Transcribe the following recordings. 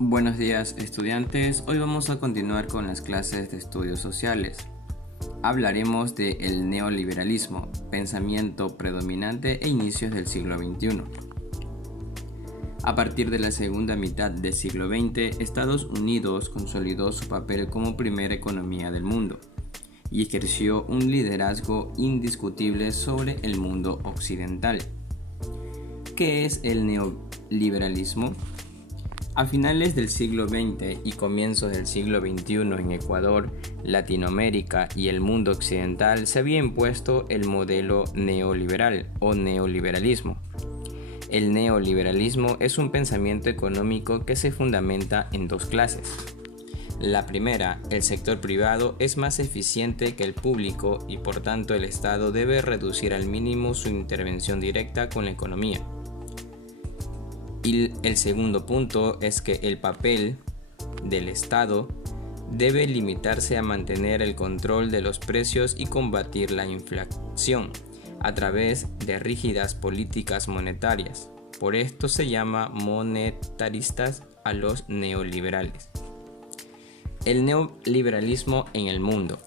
Buenos días, estudiantes. Hoy vamos a continuar con las clases de estudios sociales. Hablaremos del neoliberalismo, pensamiento predominante e inicios del siglo XXI. A partir de la segunda mitad del siglo XX, Estados Unidos consolidó su papel como primera economía del mundo y ejerció un liderazgo indiscutible sobre el mundo occidental. ¿Qué es el neoliberalismo? A finales del siglo XX y comienzos del siglo XXI en Ecuador, Latinoamérica y el mundo occidental se había impuesto el modelo neoliberal o neoliberalismo. El neoliberalismo es un pensamiento económico que se fundamenta en dos clases. La primera, el sector privado es más eficiente que el público y por tanto el Estado debe reducir al mínimo su intervención directa con la economía. Y el segundo punto es que el papel del Estado debe limitarse a mantener el control de los precios y combatir la inflación a través de rígidas políticas monetarias. Por esto se llama monetaristas a los neoliberales. El neoliberalismo en el mundo.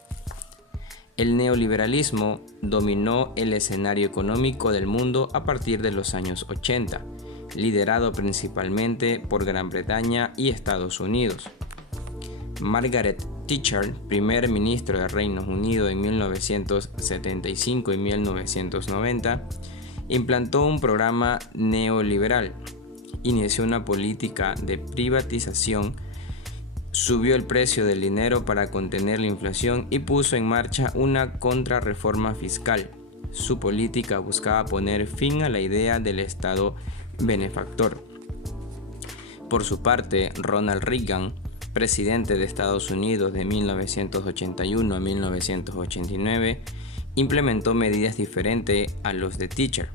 El neoliberalismo dominó el escenario económico del mundo a partir de los años 80. Liderado principalmente por Gran Bretaña y Estados Unidos. Margaret Thatcher, primer ministro del Reino Unido en 1975 y 1990, implantó un programa neoliberal, inició una política de privatización, subió el precio del dinero para contener la inflación y puso en marcha una contrarreforma fiscal. Su política buscaba poner fin a la idea del Estado benefactor. Por su parte, Ronald Reagan, presidente de Estados Unidos de 1981 a 1989, implementó medidas diferentes a los de Thatcher.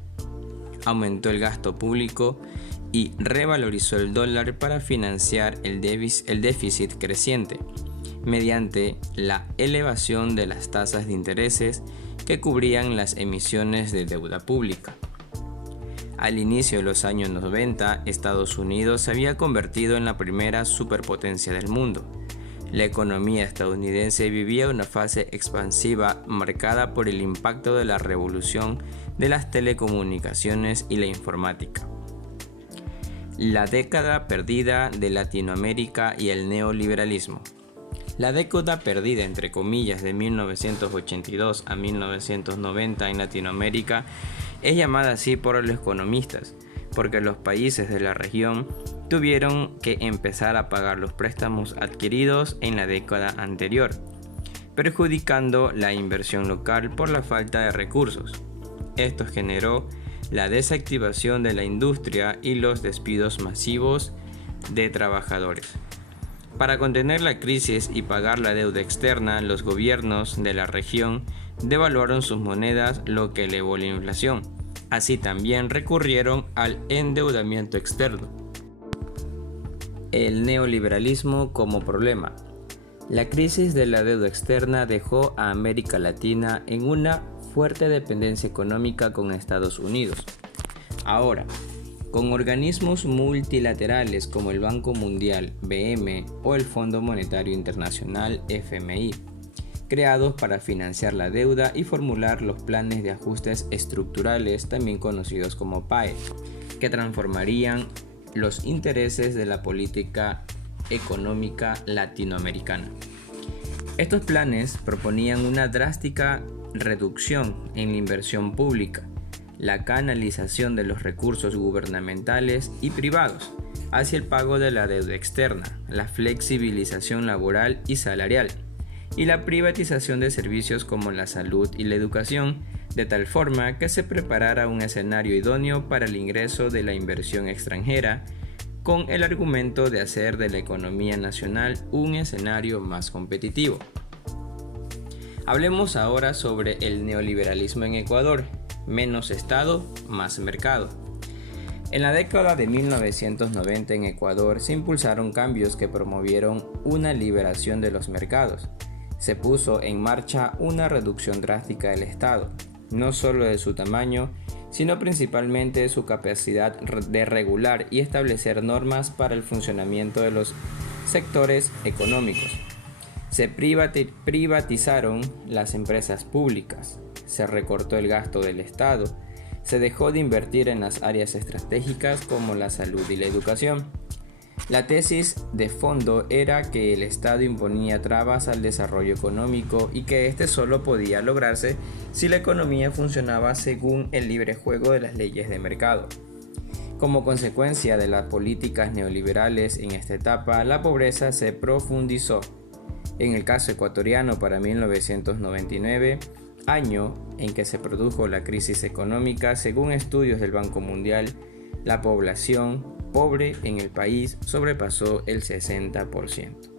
Aumentó el gasto público y revalorizó el dólar para financiar el déficit creciente, mediante la elevación de las tasas de intereses que cubrían las emisiones de deuda pública. Al inicio de los años 90, Estados Unidos se había convertido en la primera superpotencia del mundo. La economía estadounidense vivía una fase expansiva marcada por el impacto de la revolución de las telecomunicaciones y la informática. La década perdida de Latinoamérica y el neoliberalismo. La década perdida, entre comillas, de 1982 a 1990 en Latinoamérica es llamada así por los economistas, porque los países de la región tuvieron que empezar a pagar los préstamos adquiridos en la década anterior, perjudicando la inversión local por la falta de recursos. Esto generó la desactivación de la industria y los despidos masivos de trabajadores. Para contener la crisis y pagar la deuda externa, los gobiernos de la región devaluaron sus monedas, lo que elevó la inflación. Así también recurrieron al endeudamiento externo. El neoliberalismo como problema. La crisis de la deuda externa dejó a América Latina en una fuerte dependencia económica con Estados Unidos. Ahora, con organismos multilaterales como el Banco Mundial (BM) o el Fondo Monetario Internacional (FMI), creados para financiar la deuda y formular los planes de ajustes estructurales, también conocidos como PAE, que transformarían los intereses de la política económica latinoamericana. Estos planes proponían una drástica reducción en la inversión pública, la canalización de los recursos gubernamentales y privados hacia el pago de la deuda externa, la flexibilización laboral y salarial, y la privatización de servicios como la salud y la educación, de tal forma que se preparara un escenario idóneo para el ingreso de la inversión extranjera, con el argumento de hacer de la economía nacional un escenario más competitivo. Hablemos ahora sobre el neoliberalismo en Ecuador. Menos Estado, más mercado. En la década de 1990 en Ecuador se impulsaron cambios que promovieron una liberación de los mercados. se puso en marcha una reducción drástica del Estado, no solo de su tamaño, sino principalmente de su capacidad de regular y establecer normas para el funcionamiento de los sectores económicos. Se privatizaron las empresas públicas, se recortó el gasto del Estado, se dejó de invertir en las áreas estratégicas como la salud y la educación. La tesis de fondo era que el Estado imponía trabas al desarrollo económico y que éste solo podía lograrse si la economía funcionaba según el libre juego de las leyes de mercado. Como consecuencia de las políticas neoliberales en esta etapa, la pobreza se profundizó. En el caso ecuatoriano, para 1999, año en que se produjo la crisis económica, según estudios del Banco Mundial, la población pobre en el país sobrepasó el 60%.